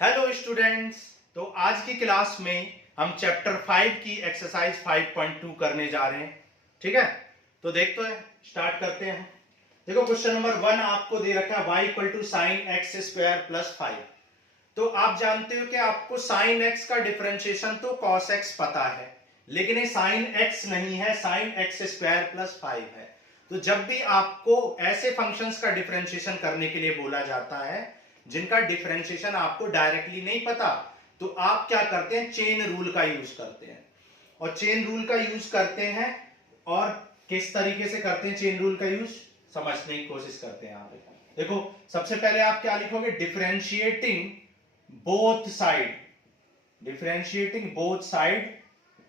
Hello students. तो आज की क्लास में हम चैप्टर 5 की एक्सरसाइज 5.2 करने जा रहे हैं। ठीक है, तो देखते हैं, स्टार्ट करते हैं। देखो क्वेश्चन नंबर 1 आपको दे रखा है y equal to sine x square plus 5। तो आप जानते हो कि आपको साइन एक्स का डिफरेंशिएशन तो कॉस एक्स पता है, लेकिन ये साइन एक्स नहीं है, साइन एक्स स्क्वायर प्लस 5 है। तो जब भी आपको ऐसे फंक्शंस का डिफरेंशिएशन करने के लिए बोला जाता है जिनका डिफरेंशिएशन आपको डायरेक्टली नहीं पता, तो आप क्या करते हैं, चेन रूल का यूज करते हैं। और चेन रूल का यूज करते हैं, और किस तरीके से करते हैं चेन रूल का यूज, समझने की कोशिश करते हैं। यहाँ पे देखो, सबसे पहले आप क्या लिखोगे, differentiating both side, differentiating both side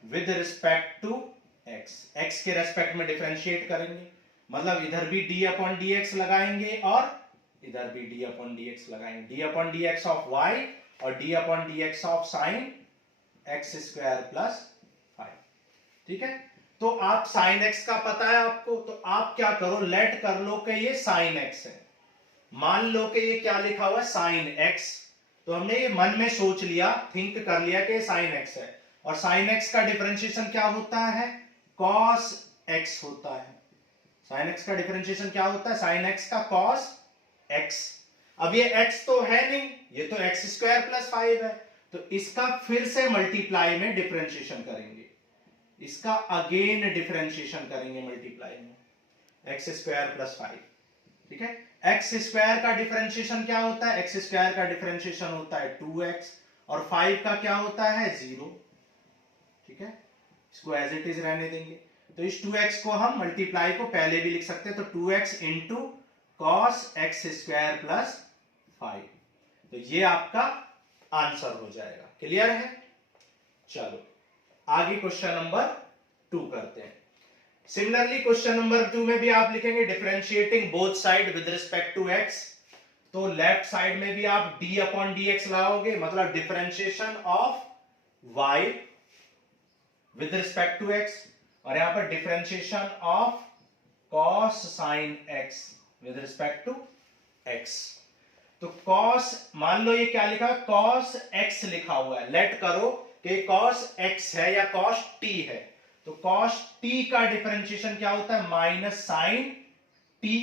with respect to x, x के रेस्पेक्ट में डिफरेंशिएट करेंगे, मतलब इधर भी डी अपॉन डी एक्स लगाएंगे और इधर भी डी अपॉन डी एक्स लगाएंगे, d upon d x of y और d upon d x of sine x square plus 5। ठीक है, तो आप साइन एक्स का पता है आपको, तो आप क्या करो, लेट कर लो कि ये साइन एक्स है। मान लो कि ये क्या लिखा हुआ है, साइन एक्स। तो हमने ये मन में सोच लिया, थिंक कर लिया कि साइन एक्स है, और साइन एक्स का डिफरेंशिएशन क्या होता है, कॉस एक्स होता है। साइन एक्स का डिफरेंशिएशन क्या होता है, साइन एक्स का कॉस एक्स। अब ये एक्स तो है नहीं, ये तो एक्स स्क्वायर प्लस 5 है, तो इसका फिर से मल्टीप्लाई में डिफरेंशिएशन करेंगे, इसका अगेन डिफरेंशिएशन करेंगे मल्टीप्लाई में, एक्स स्क्वायर प्लस 5। ठीक है, एक्स स्क्वायर का डिफरेंशिएशन क्या होता है, एक्स स्क्वायर का डिफरेंशिएशन होता है 2x, और 5 का क्या होता है 0। ठीक है, इसको एज इट इज रहने देंगे। तो इस 2x को हम मल्टीप्लाई को पहले भी लिख सकते हैं, तो 2x into cos x square plus 5। तो ये आपका आंसर हो जाएगा। क्लियर है? चलो आगे क्वेश्चन नंबर 2 करते हैं। सिमिलरली क्वेश्चन नंबर 2 में भी आप लिखेंगे differentiating both side with respect to x. तो लेफ्ट साइड में भी आप डी अपॉन डी एक्स लाओगे, मतलब differentiation of y with respect to एक्स, और यहां पर differentiation of cos sine x with respect to x। तो cos, मान लो ये क्या लिखा है, cos x लिखा हुआ है, लेट करो कि cos x है या cos t है। तो cos t का डिफरेंशिएशन क्या होता है, माइनस साइन t,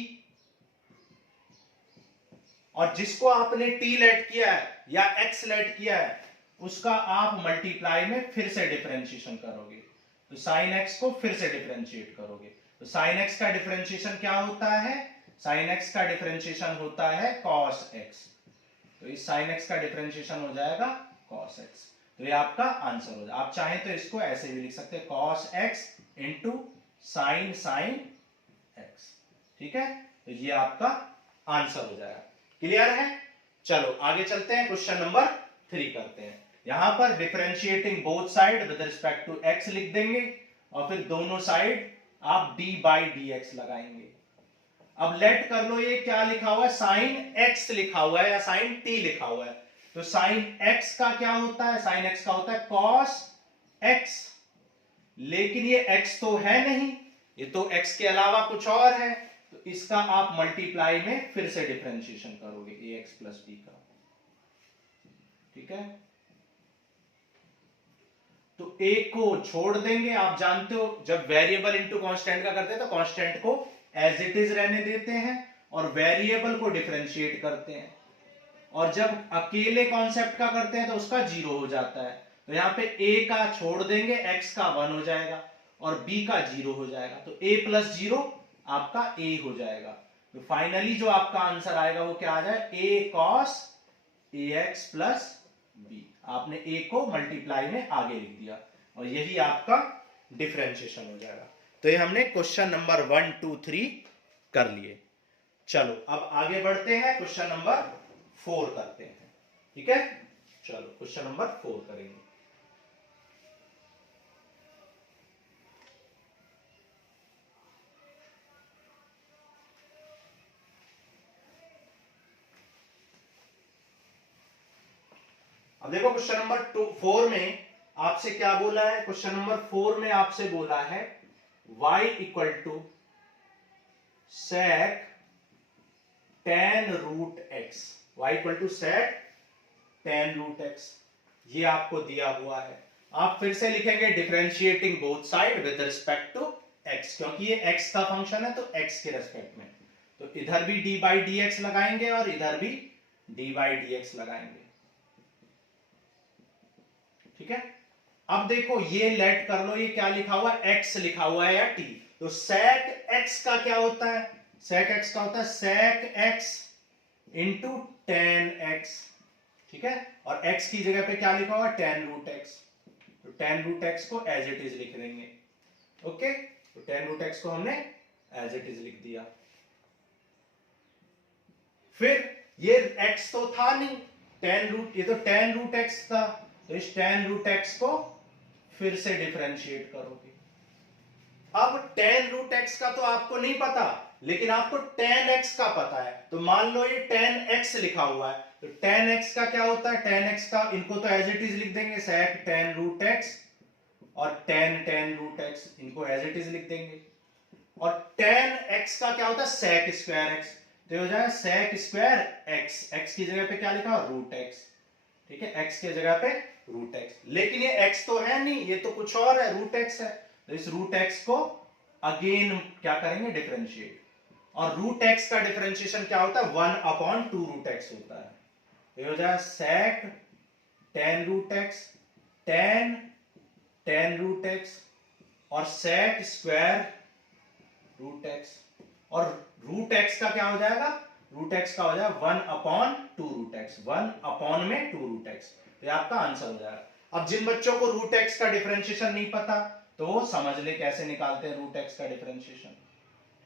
और जिसको आपने t लेट किया है या x लेट किया है उसका आप मल्टीप्लाई में फिर से डिफरेंशिएशन करोगे, तो साइन x को फिर से डिफरेंशिएट करोगे। तो साइन x का डिफरेंशिएशन क्या होता है, साइन x का डिफरेंशिएशन होता है cos x, तो इस साइन x का डिफरेंशिएशन हो जाएगा cos x। तो ये आपका आंसर हो जाएगा। आप चाहें तो इसको ऐसे भी लिख सकते हैं, cos x into sine x। ठीक है, तो ये आपका आंसर हो जाएगा। क्लियर है? चलो आगे चलते हैं, क्वेश्चन नंबर 3 करते हैं। यहां पर differentiating both side with respect to x लिख देंगे, और फिर दोनों साइड आप d बाई डी एक्स लगाएंगे। अब लेट कर लो, ये क्या लिखा हुआ है, साइन एक्स लिखा हुआ है या साइन टी लिखा हुआ है। तो साइन एक्स का क्या होता है, साइन एक्स का होता है कॉस एक्स, लेकिन ये एक्स तो है नहीं, ये तो एक्स के अलावा कुछ और है, तो इसका आप मल्टीप्लाई में फिर से डिफरेंशिएशन करोगे ए एक्स प्लस बी का। ठीक है, तो ए को छोड़ देंगे। आप जानते हो जब वेरिएबल इंटू कांस्टेंट का करते हैं तो कांस्टेंट को एज इट इज रहने देते हैं और वेरिएबल को डिफरेंशिएट करते हैं, और जब अकेले कॉन्सेप्ट का करते हैं तो उसका 0 हो जाता है। तो यहां पे a का छोड़ देंगे, x का 1 हो जाएगा और b का 0 हो जाएगा, तो a प्लस 0 आपका a हो जाएगा। तो फाइनली जो आपका आंसर आएगा वो क्या आ जाए, a cos ax plus b। आपने a को मल्टीप्लाई में आगे लिख दिया और यही आपका डिफरेंशिएशन हो जाएगा। तो ये हमने क्वेश्चन नंबर 1 2 3 कर लिए। चलो अब आगे बढ़ते हैं, क्वेश्चन नंबर 4 करते हैं। ठीक है, चलो क्वेश्चन नंबर 4 करेंगे। अब देखो क्वेश्चन नंबर 4 में आपसे क्या बोला है, क्वेश्चन नंबर 4 में आपसे बोला है y equal to sec tan root x, y equal to sec tan root x, ये आपको दिया हुआ है। आप फिर से लिखेंगे differentiating both side with respect to x, क्योंकि ये x का फंक्शन है तो x के रेस्पेक्ट में, तो इधर भी d बाई डी एक्स लगाएंगे और इधर भी d बाई डी एक्स लगाएंगे। ठीक है, अब देखो ये लेट कर लो, ये क्या लिखा हुआ है, x लिखा हुआ है या t, तो sec x का क्या होता है, sec x का होता है sec x into tan x। ठीक है, और x की जगह पे क्या लिखा हुआ है, tan रूट x, तो tan रूट x को एज इट इज लिख देंगे। ओके, तो tan रूट x को हमने एज इट इज लिख दिया। फिर ये x तो था नहीं, tan रूट, ये तो tan रूट x था, तो इस tan रूट x को फिर से डिफरेंशिएट करोगे। अब tan रूट x का तो आपको नहीं पता, लेकिन आपको tan x का पता है, तो मान लो ये tan x लिखा हुआ है, तो tan x का क्या होता है, tan x का, इनको तो एज इट इज लिख देंगे sec tan रूट x, और tan रूट x इनको एज इट इज लिख देंगे, और tan x का क्या होता है sec स्क्वायर x, तो हो जाएगा sec स्क्वायर x, x की जगह पे क्या लिखा रूट x। ठीक है, x की जगह पे रूट x, लेकिन ये x तो है नहीं, ये तो कुछ और है, रूट x है, तो इस रूट x को अगेन क्या करेंगे, डिफरेंशिएट, और रूट x का डिफरेंशिएशन क्या होता है, 1/2 रूट x होता है, तो हो जाएगा sec tan root x, tan root x, और sec स्क्वायर रूट x, और रूट x का क्या हो जाएगा, रूट x का हो जाएगा 1/2 रूट x, 1 में 2 रूट x, ये आपका आंसर हो जाएगा। अब जिन बच्चों को रूट x का डिफरेंशिएशन नहीं पता, तो वो समझ ले कैसे निकालते हैं रूट x का डिफरेंशिएशन।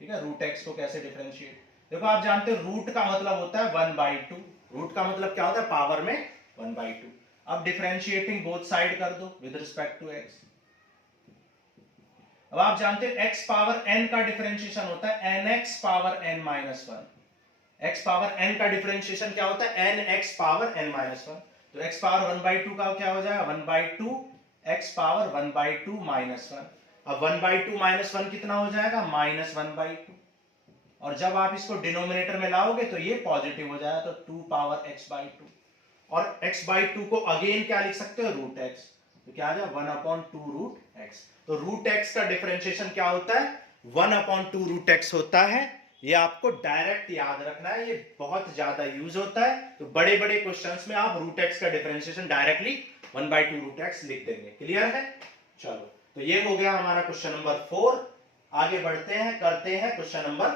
ठीक है, रूट x को कैसे डिफरेंशिएट, देखो आप जानते हो रूट का मतलब होता है 1/2, रूट का मतलब क्या होता है, पावर में 1/2। अब डिफरेंशिएटिंग बोथ साइड कर दो विद रिस्पेक्ट टू x। अब आप जानते हो x पावर n का डिफरेंशिएशन होता है nx power n minus 1, x power n का डिफरेंशिएशन क्या होता है, nx पावर n माइनस 1, तो x पावर 1/2 का क्या हो जाएगा, 1/2 x पावर 1/2 माइनस 1, अब 1/2 माइनस 1 कितना हो जाएगा, -1/2, और जब आप इसको डिनोमिनेटर में लाओगे तो ये पॉजिटिव हो जाएगा, तो 2 पावर x/2, और x/2 को अगेन क्या लिख सकते हो, रूट x, तो क्या आ जाएगा 1/2 रूट x, तो रूट x का डिफरेंशिएशन क्या होता है, 1/2 रूट x होता है। ये आपको डायरेक्ट याद रखना है, ये बहुत ज्यादा यूज होता है, तो बड़े बड़े क्वेश्चंस में आप रूट x का डिफरेंशिएशन डायरेक्टली 1/2 रूट x लिख देंगे। क्लियर है, चलो, तो ये हो गया हमारा क्वेश्चन नंबर 4। आगे बढ़ते हैं, करते हैं क्वेश्चन नंबर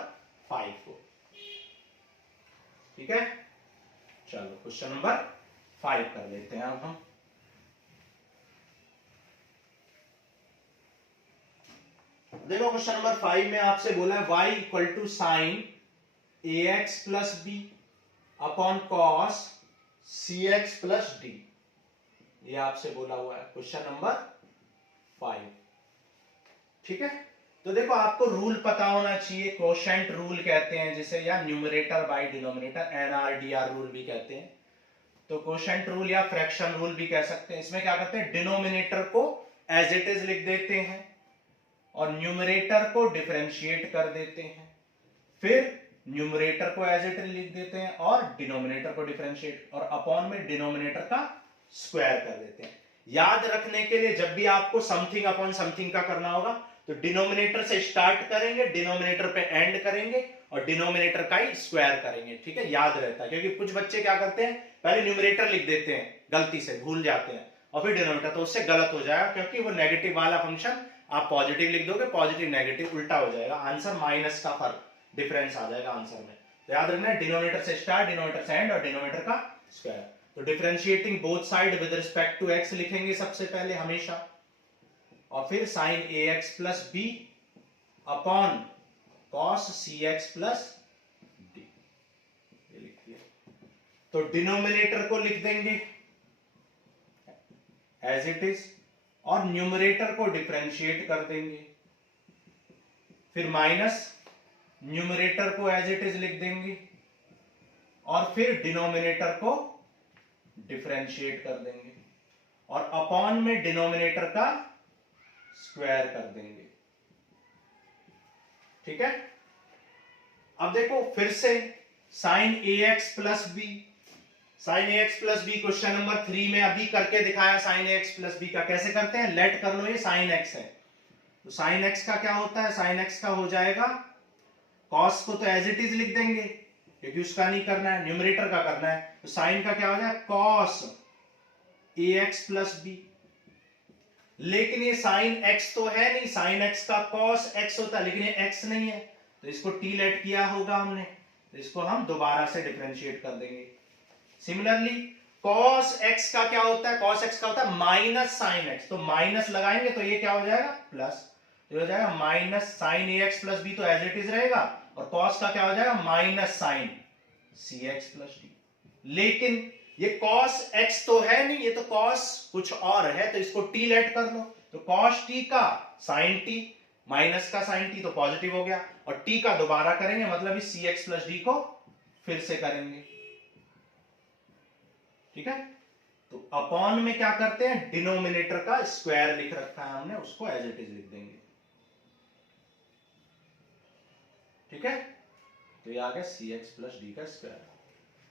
5 को। ठीक है, चलो क्वेश्चन नंबर 5 कर लेते हैं अब हम। देखो क्वेश्चन नंबर 5 में आपसे बोला है y equal to sine ax plus b upon cos cx plus d, ये आपसे बोला हुआ है क्वेश्चन नंबर 5। ठीक है, तो देखो आपको रूल पता होना चाहिए, कोशेंट रूल कहते हैं जिसे, या numerator by denominator, NRDR rule भी कहते हैं, तो कोशेंट रूल या फ्रैक्शन रूल भी कह सकते हैं। इसमें क्या करते हैं, डिनोमिनेटर को एज इट इज लिख देते हैं और न्यूमरेटर को डिफरेंशिएट कर देते हैं, फिर न्यूमरेटर को एज इट इज लिख देते हैं और डिनोमिनेटर को डिफरेंशिएट, और अपॉन में डिनोमिनेटर का स्क्वायर कर देते हैं। याद रखने के लिए जब भी आपको समथिंग अपॉन समथिंग का करना होगा तो डिनोमिनेटर से स्टार्ट करेंगे, डिनोमिनेटर पे एंड करेंगे और डिनोमिनेटर का ही स्क्वायर करेंगे। ठीक है, याद रहता है, क्योंकि कुछ बच्चे क्या करते हैं, पहले न्यूमरेटर लिख देते हैं, गलती से भूल जाते हैं, और फिर डिनोमिनेटर, तो उससे गलत हो जाएगा, क्योंकि वो नेगेटिव वाला फंक्शन आप पॉजिटिव लिख दोगे, पॉजिटिव नेगेटिव उल्टा हो जाएगा, आंसर माइनस का फर्क डिफरेंस आ जाएगा आंसर में। तो याद रखना है डिनोमिनेटर से स्टार्ट, डिनोमिनेटर से एंड और डिनोमिनेटर का स्क्वायर। तो differentiating both side with respect to x लिखेंगे सबसे पहले हमेशा, और फिर sine ax plus b upon cos cx plus d, ये लिखिए। तो डिनोमिनेटर को लिख देंगे एज इट इज और न्यूमरेटर को डिफरेंशिएट कर देंगे, फिर माइनस न्यूमरेटर को एज इट इज लिख देंगे और फिर डिनोमिनेटर को डिफरेंशिएट कर देंगे और अपॉन में डिनोमिनेटर का स्क्वायर कर देंगे। ठीक है, अब देखो फिर से sine ax plus b, sine a x plus b question number 3 में अभी करके दिखाया sine a x plus b का। कैसे करते हैं, लेट कर लो, ये साइन एक्स है तो साइन एक्स का क्या होता है, साइन एक्स का हो जाएगा कॉस को तो एज इट इज लिख देंगे क्योंकि उसका नहीं करना है, न्यूमरेटर का करना है। तो साइन का क्या हो जाएगा, cos A x plus B. लेकिन ये साइन एक्स तो है नहीं, साइन एक्स का कॉस एक्स होता है लेकिन ये एक्स नहीं है, तो इसको टी लेट किया होगा हमने, तो इसको हम दोबारा से डिफरेंशिएट कर देंगे। सिमिलरली कॉस एक्स का क्या होता है, कॉस एक्स का होता है माइनस साइन एक्स, तो माइनस लगाएंगे तो ये क्या हो जाएगा, प्लस, तो हो जाएगा minus sign a x plus B, तो एज इट इज रहेगा, और कॉस का क्या हो जाएगा, माइनस साइन सी एक्स प्लस डी। लेकिन ये कॉस एक्स तो है नहीं, ये तो कॉस कुछ और है, तो इसको टी लेट कर लो, तो कॉस टी का साइन टी माइनस का साइन टी तो पॉजिटिव हो गया, और टी का दोबारा करेंगे मतलब इस सी एक्स प्लस डी को फिर से करेंगे। ठीक है, तो अपॉन में क्या करते हैं, डिनोमिनेटर का स्क्वायर लिख रखा है हमने, उसको एज इट इज लिख देंगे। ठीक है, तो ये आ गया सी एक्स प्लस डी का स्क्वायर।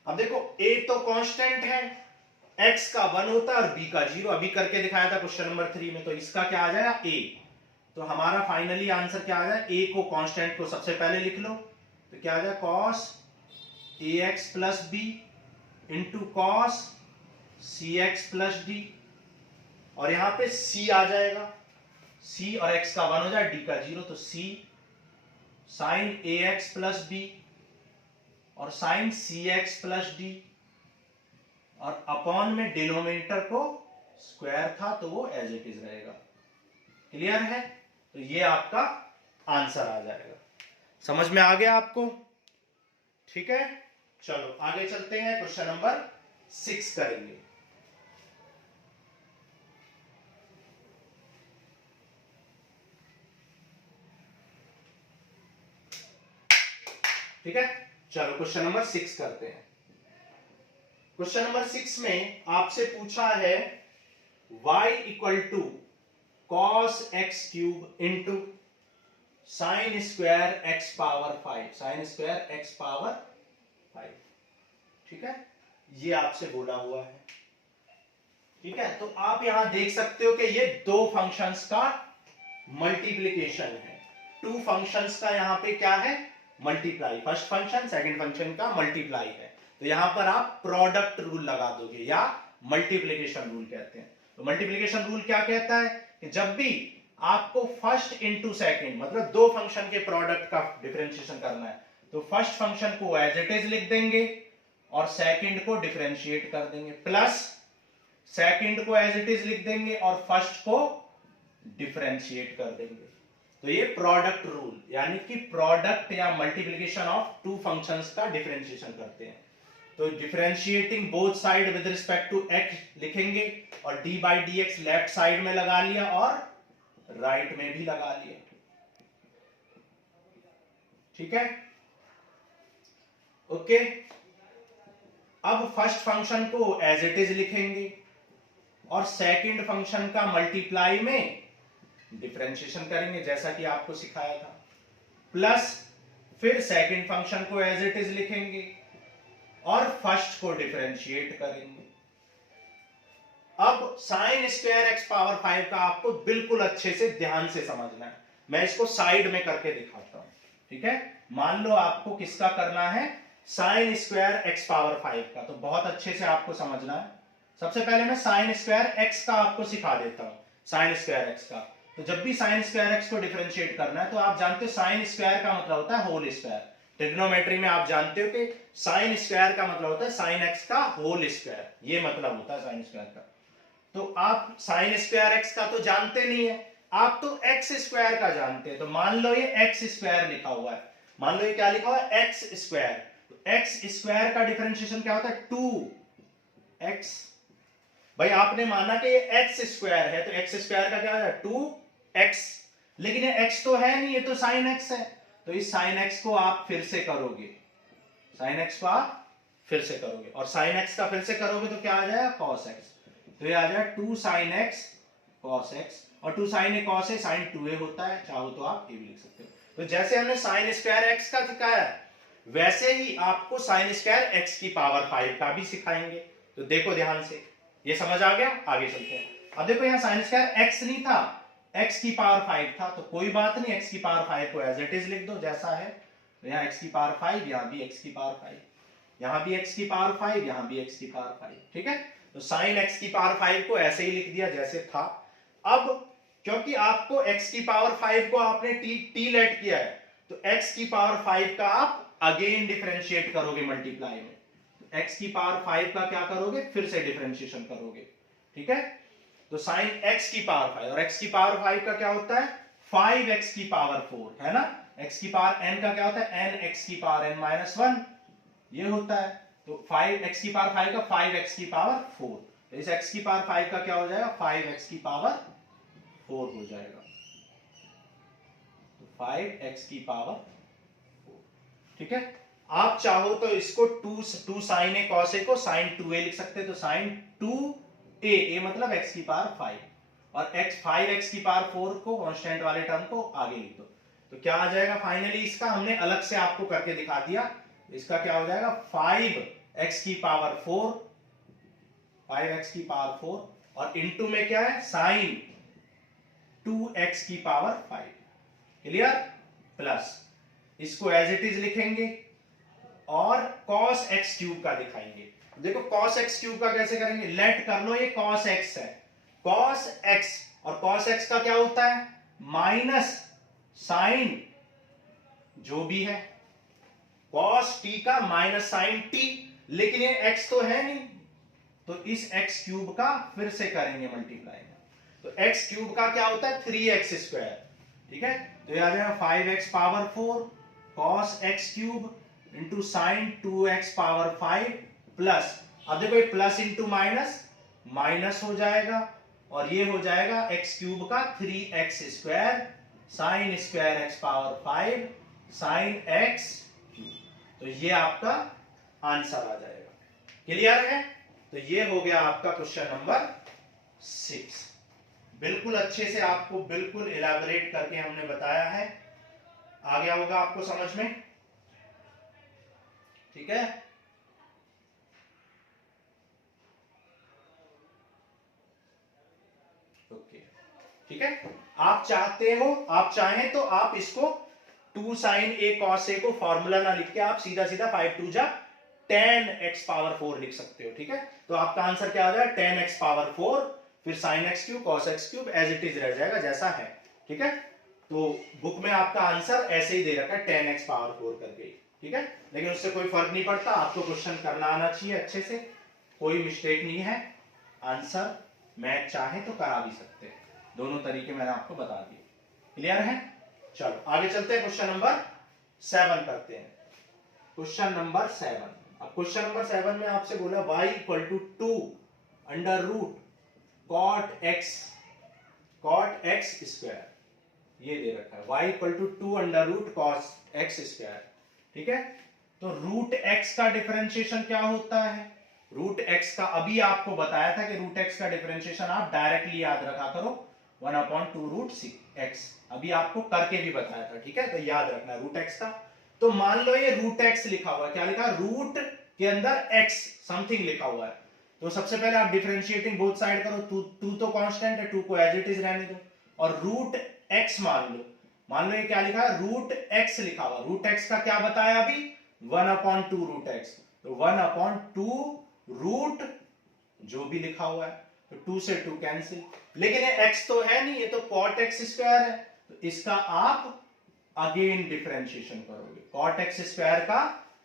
अब देखो a तो कांस्टेंट है, x का 1 होता है और b का 0, अभी करके दिखाया था क्वेश्चन नंबर 3 में, तो इसका क्या आ जाएगा a। तो हमारा फाइनली आंसर क्या आ जाएगा, a को कांस्टेंट को सबसे पहले लिख लो, तो क्या आ जाएगा cos ax plus b into cos cx plus d, और यहां पे c आ जाएगा, c और x का 1 हो जाए, d का 0, तो c sin ax plus b और साइन सी एक्स प्लस डी, और अपॉन में डिनोमिनेटर को स्क्वायर था तो वो एज इट इज रहेगा। क्लियर है, तो ये आपका आंसर आ जाएगा। समझ में आ गया आपको? ठीक है, चलो आगे चलते हैं, क्वेश्चन नंबर 6 करेंगे। ठीक है, चलो क्वेश्चन नंबर 6 करते हैं। क्वेश्चन नंबर 6 में आपसे पूछा है y equal to cos x cube into sine square x power 5, sine square x power 5। ठीक है, ये आपसे बोला हुआ है। ठीक है, तो आप यहां देख सकते हो कि ये दो फंक्शंस का मल्टीप्लीकेशन है, टू फंक्शंस का यहां पे क्या है, multiply, first function second function का मल्टीप्लाई है, तो यहां पर आप प्रोडक्ट रूल लगा दोगे या मल्टीप्लिकेशन रूल कहते हैं। तो मल्टीप्लिकेशन रूल क्या कहता है कि जब भी आपको फर्स्ट इंटू सेकंड मतलब दो फंक्शन के प्रोडक्ट का डिफरेंशिएशन करना है, तो फर्स्ट फंक्शन को एज इट इज लिख देंगे और सेकंड को डिफरेंशिएट कर देंगे, प्लस सेकंड को एज इट इज लिख देंगे और फर्स्ट को डिफरेंशिएट कर देंगे। तो ये प्रोडक्ट रूल, यानी कि प्रोडक्ट या मल्टीप्लिकेशन ऑफ टू फंक्शंस का डिफरेंशिएशन करते हैं। तो differentiating both side with respect to x लिखेंगे और d by d x left side में लगा लिया और राइट में भी लगा लिया। ठीक है, ओके। अब फर्स्ट फंक्शन को एज इट इज लिखेंगे और सेकंड फंक्शन का मल्टीप्लाई में डिफरेंशिएशन करेंगे जैसा कि आपको सिखाया था, प्लस फिर सेकंड फंक्शन को एज इट इज लिखेंगे और फर्स्ट को डिफरेंशिएट करेंगे। अब साइन स्क्वायर एक्स पावर 5 का आपको बिल्कुल अच्छे से ध्यान से समझना है, मैं इसको साइड में करके दिखाता हूं। ठीक है, मान लो आपको किसका करना है, साइन स्क्वायर एक्स पावर 5 का, तो बहुत अच्छे से आपको समझना है। सबसे पहले मैं साइन स्क्वायर एक्स का आपको सिखा देता हूं, साइन स्क्वायर एक्स का। तो जब भी साइन स्क्वायर एक्स को डिफरेंशिएट करना है तो आप जानते हो साइन स्क्वायर का मतलब होता है होल स्क्वायर। ट्रिग्नोमेट्री में आप जानते हो कि साइन स्क्वायर का मतलब होता है साइन एक्स का होल स्क्वायर, ये मतलब होता है साइन स्क्वायर का। तो आप साइन स्क्वायर एक्स का तो जानते नहीं है, आप तो एक्स स्क्वायर का जानते हैं। तो मान लो ये एक्स स्क्वायर लिखा हुआ है, मान लो ये क्या लिखा हुआ है, एक्स स्क्वायर। तो एक्स स्क्वायर का डिफरेंशिएशन क्या होता है, 2x। भाई आपने माना कि ये एक्स स्क्वायर है, तो एक्स स्क्वायर का क्या है, 2x, लेकिन ये x तो है नहीं, ये तो साइन एक्स है। तो इस साइन एक्स को आप फिर से करोगे, साइन एक्स को आप फिर से करोगे और साइन एक्स का फिर से करोगे तो क्या आ जाएगा, कॉस एक्स। तो ये आ जाएगा 2 sin x cos x, और 2 sin a cos a sin 2a होता है, चाहो तो आप ये भी लिख सकते हो। तो जैसे हमने साइन स्क्वायर एक्स का सिखाया, वैसे ही आपको साइन स्क्वायर x की पावर 5 का भी सिखाएंगे। तो देखो ध्यान से, ये समझ आ गया? आगे चलते हैं। अब देखो यहाँ साइन स्क्वायर x नहीं था, x की पावर 5 था, तो कोई बात नहीं, x की पावर 5 को एज इट इज लिख दो जैसा है। तो यहाँ x की पावर 5, यहाँ भी x की पावर 5, यहाँ भी x की पावर 5, यहाँ भी x की पावर 5, ठीक है। तो साइन x की पावर 5 को ऐसे ही लिख दिया जैसे था। अब क्योंकि आपको x की पावर 5 को आपने t लेट किया है, तो x की पावर 5 का आप अगेन डिफरेंशिएट करोगे मल्टीप्लाई में। तो x की पावर 5 का क्या करोगे, फिर से डिफरेंशिएशन करोगे, ठीक है। तो साइन x की पावर 5, और x की पावर 5 का क्या होता है, 5x की पावर 4, है ना। x की पावर n का क्या होता है, n x की पावर n माइनस 1, ये होता है। तो 5x की पावर 5 का 5x की पावर 4, तो इस x की पावर 5 का क्या हो जाएगा, 5x की पावर 4 हो जाएगा। तो 5x की पावर 4, ठीक है। आप चाहो तो इसको 2 साइन ए कॉस ए को साइन 2a लिख सकते हैं। तो साइन 2a, मतलब x की पावर 5, और 5x की पावर 4 को कांस्टेंट वाले टर्म को आगे लिख दो। तो क्या आ जाएगा फाइनली, इसका हमने अलग से आपको करके दिखा दिया। इसका क्या हो जाएगा, 5x की पावर 4, 5x की पावर 4, और इनटू में क्या है, साइन 2x की पावर 5, क्लियर, प्लस इसको एज इट इज लिखेंगे और cos x क्यूब का दिखाएंगे। देखो cos x क्यूब का कैसे करेंगे, लेट कर लो, ये cos x है, cos x, और cos x का क्या होता है, माइनस साइन जो भी है, cos t का माइनस साइन t, लेकिन ये x तो है नहीं, तो इस x क्यूब का फिर से करेंगे मल्टीप्लाई। तो x क्यूब का क्या होता है, 3x स्क्वायर, ठीक है। तो यह आ जाएगा 5x power 4 cos x cube into sign 2x power 5 plus, अब देखो ये प्लस इंटू माइनस माइनस हो जाएगा, और ये हो जाएगा x क्यूब का 3x square sine square x power 5 sine x cube. तो ये आपका आंसर आ जाएगा, क्लियर है। तो ये हो गया आपका क्वेश्चन नंबर 6। बिल्कुल अच्छे से आपको बिल्कुल इलैबोरेट करके हमने बताया है, आ गया होगा आपको समझ में, ठीक है। ओके, ठीक है। आप चाहते हो, आप चाहें तो आप इसको 2 साइन ए कॉस ए को फॉर्मूला ना लिख के आप सीधा सीधा 5 2 जा 10x पावर 4 लिख सकते हो, ठीक है। तो आपका आंसर क्या आ जाएगा, 10x पावर 4, फिर sine x cube cos x cube as it is रह जाएगा जैसा है, ठीक है। तो बुक में आपका आंसर ऐसे ही दे रखा है 10x पावर 4 करके, ठीक है। लेकिन उससे कोई फर्क नहीं पड़ता, आपको क्वेश्चन करना आना चाहिए अच्छे से, कोई मिस्टेक नहीं है। आंसर मैथ चाहे तो करा भी सकते हैं, दोनों तरीके मैंने आपको बता दिए, क्लियर है। चलो आगे चलते हैं, क्वेश्चन नंबर 7 करते हैं। क्वेश्चन नंबर 7, अब क्वेश्चन नंबर 7 में आपसे बोला y equal to 2 under root cot x square, ये दे रखा है y equal to 2 under root cos x square, ठीक है। तो रूट x का डिफरेंशिएशन क्या होता है, रूट x का अभी आपको बताया था कि रूट x का डिफरेंशिएशन आप डायरेक्टली याद रखा करो 1/2 रूट x, अभी आपको करके भी बताया था, ठीक है। तो याद रखना रूट x का। तो मान लो ये रूट x लिखा हुआ है, क्या लिखा है, रूट के अंदर x समथिंग लिखा हुआ है। तो सबसे पहले आप डिफरेंशिएटिंग बोथ साइड करो, 2 तो कांस्टेंट है, 2 को एज इट इज रहने दो, और रूट x मान लो ये क्या लिखा है, रूट x लिखा हुआ, रूट x का क्या बताया अभी, 1/2 रूट x, तो 1/2 रूट जो भी लिखा हुआ है, तो 2 से 2 कैंसिल, लेकिन ये x तो है नहीं, ये तो cot x स्क्वायर है, तो इसका आप अगेन डिफरेंशिएशन करोगे, cot x स्क्वायर का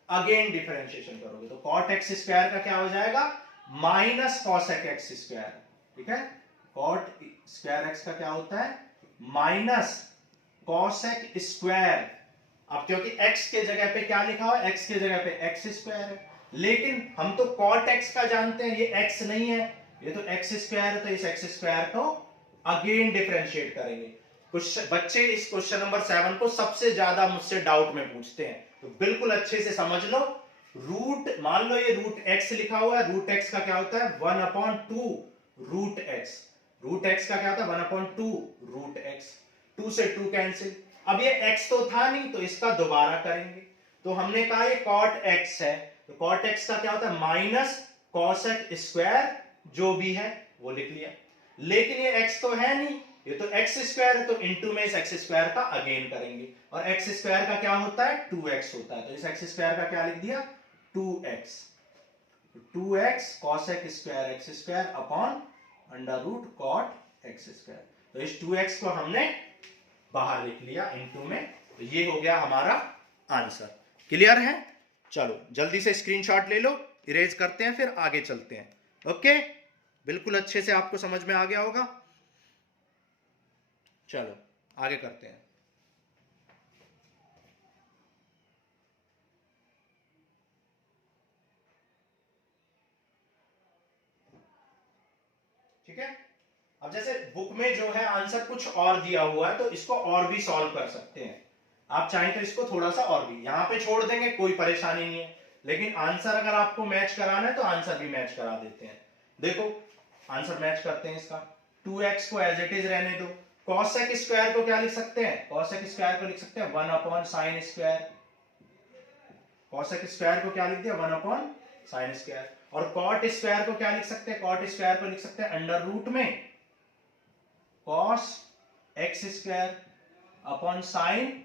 अगेन डिफरेंशिएशन करोगे, तो cot x स्क्वायर का क्या हो जाएगा, माइनस cosec x स्क्वायर, ठीक है। cot स्क्वायर x का क्या होता है, माइनस cosec स्क्वायर। अब क्योंकि x के जगह पे क्या लिखा हुआ है, x के जगह पे x स्क्वायर है, लेकिन हम तो cot x का जानते हैं, ये x नहीं है, ये तो x स्क्वायर है, तो इस x स्क्वायर को अगेन डिफरेंशिएट करेंगे। कुछ बच्चे इस क्वेश्चन नंबर 7 को सबसे ज्यादा मुझसे डाउट में पूछते हैं, तो बिल्कुल अच्छे से समझ लो। रूट, मान लो ये रूट x लिखा हुआ है, रूट x का क्या होता है, 1/2 रूट x, रूट x का क्या होता है, 1/2 रूट x, 2 से 2 कैंसिल। अब ये x तो था नहीं, तो इसका दोबारा करेंगे, तो हमने कहा ये cot x है, तो cot x का क्या होता है माइनस cosec स्क्वायर, जो भी है वो लिख लिया। लेकिन ये x तो है नहीं, ये तो x स्क्वायर है, तो इनटू में इस x स्क्वायर का अगेन करेंगे, और x स्क्वायर का क्या होता है 2x होता है, तो इस x स्क्वायर का क्या लिख दिया 2x, 2x cosec square x square upon under root cot x square. तो इस 2x को हमने बाहर लिख लिया इनटू में, तो ये हो गया हमारा आंसर। क्लियर है? चलो जल्दी से स्क्रीनशॉट ले लो, इरेज करते हैं, फिर आगे चलते हैं। ओके, बिल्कुल अच्छे से आपको समझ में आ गया होगा। चलो आगे करते हैं। ठीक है, अब जैसे बुक में जो है आंसर कुछ और दिया हुआ है, तो इसको और भी सॉल्व कर सकते हैं। आप चाहें तो इसको थोड़ा सा और भी यहां पे छोड़ देंगे, कोई परेशानी नहीं है, लेकिन आंसर अगर आपको मैच कराना है तो आंसर भी मैच करा देते हैं। देखो आंसर मैच करते हैं इसका, 2x को एज इट इज रहने दो, cosec स्क्वायर को क्या लिख सकते हैं, cosec स्क्वायर को लिख सकते हैं 1 upon sine square, cosec square को क्या लिख दिया 1 अपॉन साइन स्क्वायर, और cot स्क्वायर को क्या लिख सकते हैं, cot स्क्वायर को लिख सकते हैं अंडर रूट में cos x square upon sine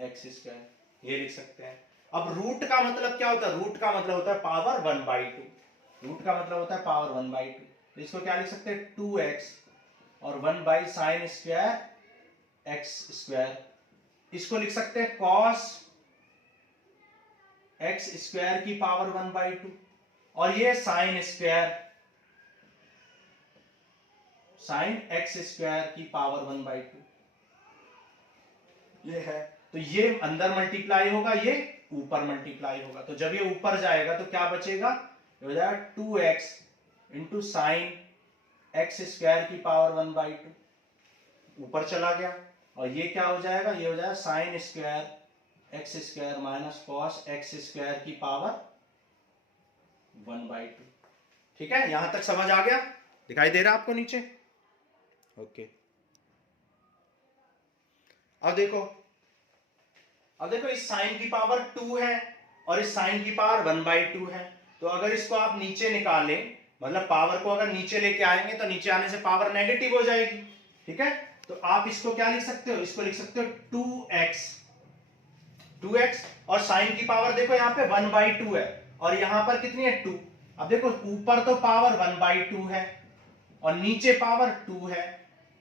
x square, ये लिख सकते हैं। अब रूट का मतलब क्या होता है, रूट का मतलब होता है पावर 1/2, रूट का मतलब होता है पावर 1/2, तो इसको क्या लिख सकते हैं 2x और 1 by sine square x square, इसको लिख सकते हैं cos x स्क्वायर की पावर 1/2, और ये sine square sine x square की पावर 1/2, ये है। तो ये अंदर मल्टीप्लाई होगा, ये ऊपर मल्टीप्लाई होगा, तो जब ये ऊपर जाएगा तो क्या बचेगा, हो जाएगा 2x into sine x square की पावर 1/2, ऊपर चला गया, और ये क्या हो जाएगा, ये हो जाएगा sign square x square minus cos x square की पावर 1/2। ठीक है, यहां तक समझ आ गया, दिखाई दे रहा है आपको नीचे? ओके, अब देखो इस साइन की पावर 2 है और इस साइन की पावर 1/2 है, तो अगर इसको आप नीचे निकालें, मतलब पावर को अगर नीचे लेके आएंगे तो नीचे आने से पावर नेगेटिव हो जाएगी। ठीक है, तो आप इसको क्या लिख सकते हो, इसको लिख सकते हो 2x, और साइन की पावर देखो यहाँ पे 1/2 है, और यहां पर कितनी है 2। अब देखो ऊपर तो पावर 1/2 है और नीचे पावर 2 है,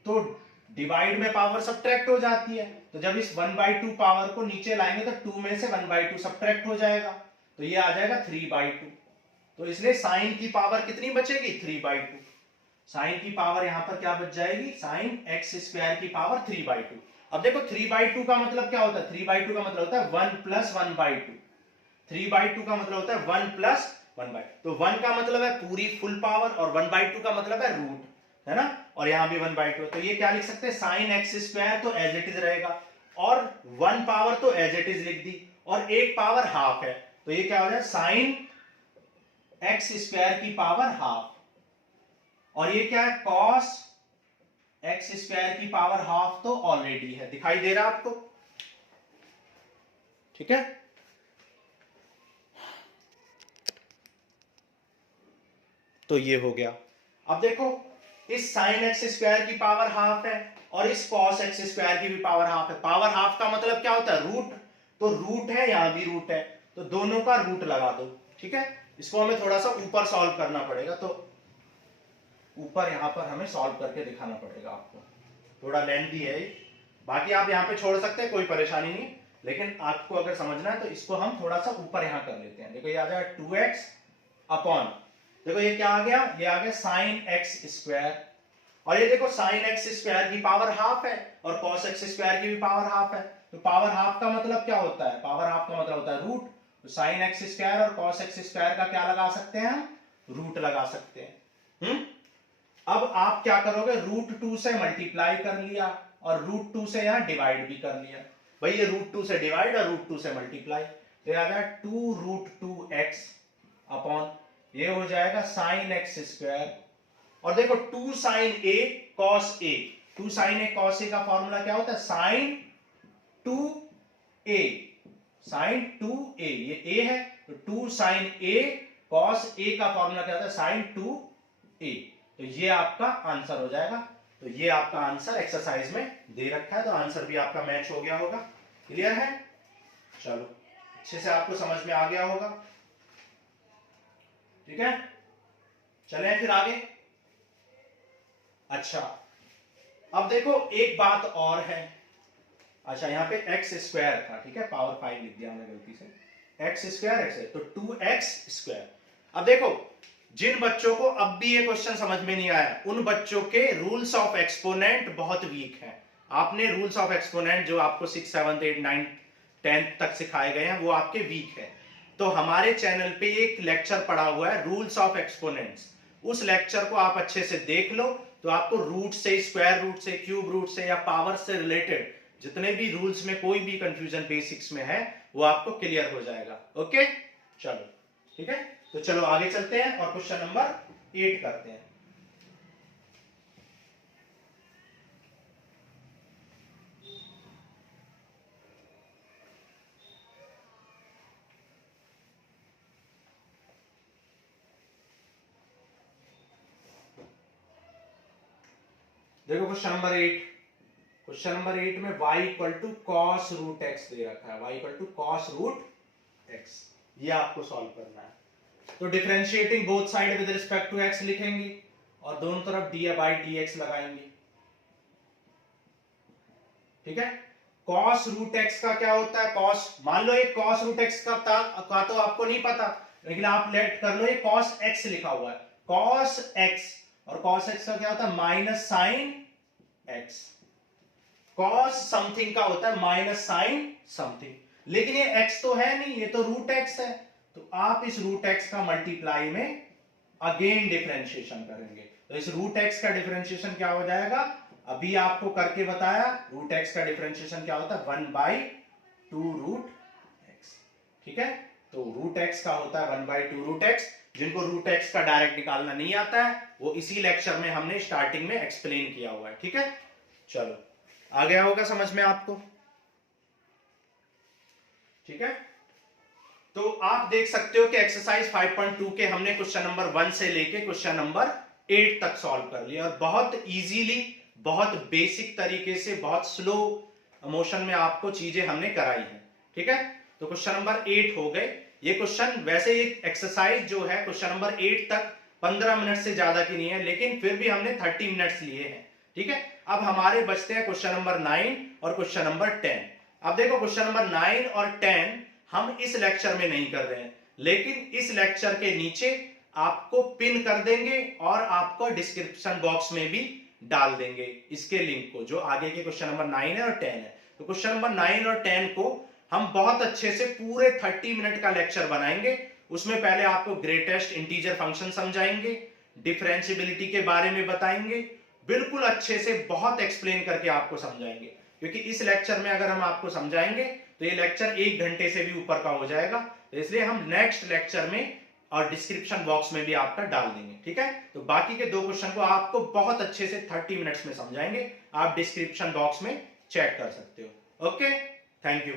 तो डिवाइड में पावर सब्ट्रैक्ट हो जाती है, तो जब इस 1/2 पावर को नीचे लाएंगे तो 2 में से 1/2 सब्ट्रैक्ट हो जाएगा, तो ये आ जाएगा 3/2, तो इसलिए साइन की पावर कितनी बचेगी 3/2, साइन की पावर यहां पर क्या बच जाएगी, साइन x स्क्वायर की पावर 3/2। अब देखो 3/2 का मतलब क्या होता है, 3/2 का मतलब होता है 1 प्लस 1/2, 3/2 का मतलब होता है 1 प्लस 1/2, तो 1 का मतलब है पूरी फुल पावर और 1/2 का मतलब है रूट, है ना, और यहां भी 1/2, तो ये क्या लिख सकते हैं साइन x स्क्वायर तो एज इट इज रहेगा, और 1 पावर तो एज इट इज लिख दी, और एक पावर हाफ है, तो ये क्या हो जाए साइन x स्क्वायर की पावर हाफ, और ये क्या है cos x स्क्वायर की पावर हाफ, तो ऑलरेडी है, दिखाई दे रहा है आपको? ठीक है, तो ये हो गया। अब देखो इस साइन एक्स स्क्वायर की पावर हाफ है और इस कॉस एक्स स्क्वायर की भी पावर हाफ है, पावर हाफ का मतलब क्या होता है रूट, तो रूट है, यहां भी रूट है, तो दोनों का रूट लगा दो। ठीक है, इसको हमें थोड़ा सा ऊपर सॉल्व करना पड़ेगा, तो ऊपर यहां पर हमें सॉल्व करके दिखाना पड़ेगा आपको, थोड़ा लेंथी है, बाकी आप यहां पे छोड़ सकते हैं, कोई परेशानी नहीं, लेकिन आपको अगर समझना है तो इसको हम थोड़ा सा ऊपर यहां कर लेते हैं। देखो ये आ जाएगा 2x अपॉन, देखो ये क्या आ गया, ये आ गया साइन एक्स स्क्वायर, और ये देखो साइन एक्स स्क्वायर की पावर हाफ है और कॉस एक्स स्क्वायर की भी पावर हाफ है, तो पावर हाफ का मतलब क्या होता है, पावर हाफ का मतलब होता है रूट, तो साइन एक्स स्क्वायर और कॉस एक्स स्क्वायर का क्या लगा सकते हैं हम, रूट लगा सकते हैं। अब आप क्या करोगे, √2 से मल्टीप्लाई कर लिया और √2 से यहां डिवाइड भी कर लिया, भाई ये √2 से डिवाइड और √2 से मल्टीप्लाई, तो आ गया 2√2x अपॉन, ये हो जाएगा साइन एक्स स्क्वायर, और देखो 2 sine a cos a, 2 sine a cos a का फॉर्मूला क्या होता है, साइन 2a साइन 2a, ये a है तो 2 साइन a कॉस a का फॉर्मूला क्या होता है, साइन 2a। तो ये आपका आंसर हो जाएगा। तो ये आपका आंसर एक्सरसाइज में दे रखा है, तो आंसर भी आपका मैच हो गया होगा। क्लियर है? चलो अच्छे से आपको समझ में आ गया होगा। ठीक है, चलें फिर आगे। अच्छा, अब देखो एक बात और है। अच्छा, यहाँ पे एक्स स्क्वायर था, ठीक है, पावर 5 लिख दिया मैंने गलती से। एक्स स्क्वायर एक्स है तो 2x स्क्वायर। अब देखो, जिन बच्चों को अब भी ये क्वेश्चन समझ में नहीं आया, उन बच्चों के रूल्स ऑफ एक्सपोनेंट बहुत वीक हैं। आपने रूल्स ऑफ एक्सपोनेंट जो आपको 6, 7, 8, 9, 10 तक सिखाए गए हैं वो आपके वीक है। तो हमारे चैनल पे एक लेक्चर पड़ा हुआ है रूल्स ऑफ एक्सपोनेंट्स, उस लेक्चर को आप अच्छे से देख लो तो आपको रूट से, स्क्वायर रूट से, क्यूब रूट से या पावर से रिलेटेड जितने भी रूल्स में कोई भी कंफ्यूजन बेसिक्स में है वो आपको क्लियर हो जाएगा। ओके, चलो ठीक है, तो चलो आगे चलते हैं और क्वेश्चन नंबर 8 करते हैं। देखो क्वेश्चन नंबर 8, क्वेश्चन नंबर 8 में y equal to cos root x दे रखा है, y equal to cos root x, ये आपको सॉल्व करना है। तो differentiating both side with respect to x लिखेंगे और दोनों तरफ डी बाई डी एक्स लगाएंगे। ठीक है, कॉस रूट एक्स का क्या होता है, कॉस, मान लो एक कॉस रूट एक्स का तो आपको नहीं पता, लेकिन आप लेट कर लो ये कॉस एक्स लिखा हुआ है, कॉस एक्स, और कॉस एक्स का क्या होता है, minus sine x. Cos something का होता है माइनस साइन समथिंग, लेकिन ये एक्स तो है नहीं, ये तो रूट एक्स है, तो आप इस रूट एक्स का मल्टीप्लाई में अगेन डिफरेंशिएशन करेंगे। तो इस रूट एक्स का डिफरेंशिएशन क्या हो जाएगा, अभी आपको करके बताया, रूट एक्स का डिफरेंशिएशन क्या होता है, 1/2 रूट एक्स। ठीक है, तो रूट एक्स का होता है 1/2 रूट एक्स। जिनको रूट एक्स का डायरेक्ट निकालना नहीं आता है वो इसी लेक्चर में हमने स्टार्टिंग में एक्सप्लेन किया हुआ है। ठीक है, चलो आ गया होगा समझ में आपको। ठीक है, तो आप देख सकते हो कि एक्सरसाइज 5.2 के हमने क्वेश्चन नंबर 1 से लेके क्वेश्चन नंबर 8 तक सॉल्व कर लिया, और बहुत इजीली, बहुत बेसिक तरीके से, बहुत स्लो मोशन में आपको चीजें हमने कराई है। ठीक है, तो क्वेश्चन नंबर 8 हो गए। ये क्वेश्चन वैसे एक एक्सरसाइज जो है क्वेश्चन नंबर 8 तक 15 मिनट से ज्यादा की नहीं है, लेकिन फिर भी हमने 30 मिनट्स लिए हैं। ठीक है, अब हमारे बचते हैं क्वेश्चन नंबर 9 और क्वेश्चन नंबर 10। अब देखो क्वेश्चन नंबर 9 और 10 हम इस लेक्चर में नहीं कर रहे हैं, लेकिन इस लेक्चर के नीचे आपको पिन कर देंगे और आपको डिस्क्रिप्शन बॉक्स में भी डाल देंगे इसके लिंक को, जो आगे के क्वेश्चन नंबर 9 है और 10 है। तो क्वेश्चन नंबर 9 और 10 को हम बहुत अच्छे से पूरे 30 मिनट का लेक्चर बनाएंगे। उसमें पहले आपको ग्रेटेस्ट इंटीजर फंक्शन समझाएंगे, डिफरेंशिएबिलिटी के बारे में बताएंगे, बिल्कुल अच्छे से बहुत एक्सप्लेन करके आपको समझाएंगे, क्योंकि इस लेक्चर में अगर हम आपको समझाएंगे तो ये लेक्चर 1 घंटे से भी ऊपर का हो जाएगा, तो इसलिए हम नेक्स्ट लेक्चर में और डिस्क्रिप्शन बॉक्स में भी आपका डाल देंगे। ठीक है, तो बाकी के 2 क्वेश्चन को आपको बहुत अच्छे से 30 मिनट्स में समझाएंगे, आप डिस्क्रिप्शन बॉक्स में चेक कर सकते हो। Okay, thank you.